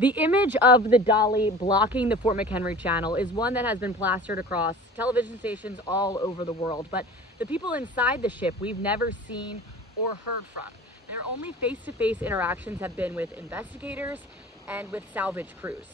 The image of the Dali blocking the Fort McHenry Channel is one that has been plastered across television stations all over the world, but the people inside the ship we've never seen or heard from. Their only face-to-face interactions have been with investigators and with salvage crews.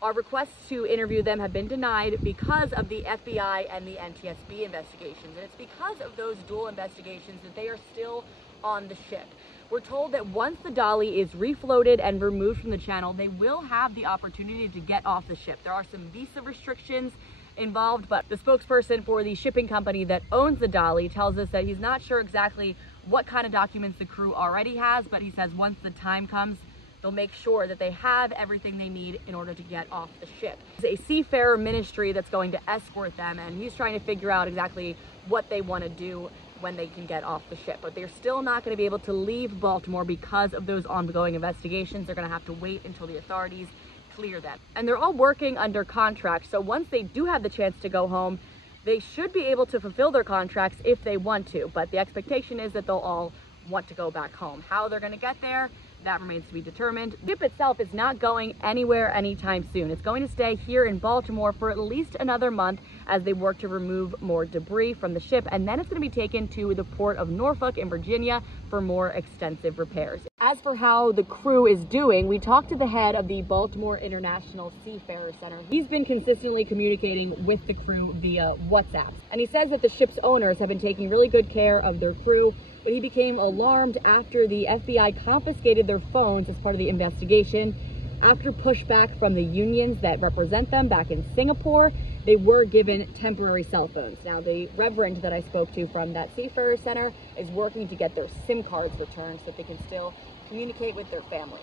Our requests to interview them have been denied because of the FBI and the NTSB investigations, and it's because of those dual investigations that they are still on the ship. We're told that once the Dali is refloated and removed from the channel, they will have the opportunity to get off the ship. There are some visa restrictions involved, but the spokesperson for the shipping company that owns the Dali tells us that he's not sure exactly what kind of documents the crew already has, but he says once the time comes, they'll make sure that they have everything they need in order to get off the ship. There's a seafarer ministry that's going to escort them, and he's trying to figure out exactly what they want to do when they can get off the ship. But they're still not going to be able to leave Baltimore because of those ongoing investigations. They're going to have to wait until the authorities clear them. And they're all working under contract, so once they do have the chance to go home, they should be able to fulfill their contracts if they want to. But the expectation is that they'll all want to go back home. How they're going to get there, that remains to be determined. The ship itself is not going anywhere anytime soon. It's going to stay here in Baltimore for at least another month as they work to remove more debris from the ship, and then it's going to be taken to the port of Norfolk in Virginia for more extensive repairs. As for how the crew is doing, we talked to the head of the Baltimore International Seafarer Center. He's been consistently communicating with the crew via WhatsApp, and he says that the ship's owners have been taking really good care of their crew, but he became alarmed after the FBI confiscated their phones as part of the investigation. After pushback from the unions that represent them back in Singapore, they were given temporary cell phones. Now, the reverend that I spoke to from that Seafarer Center is working to get their SIM cards returned so that they can still communicate with their families.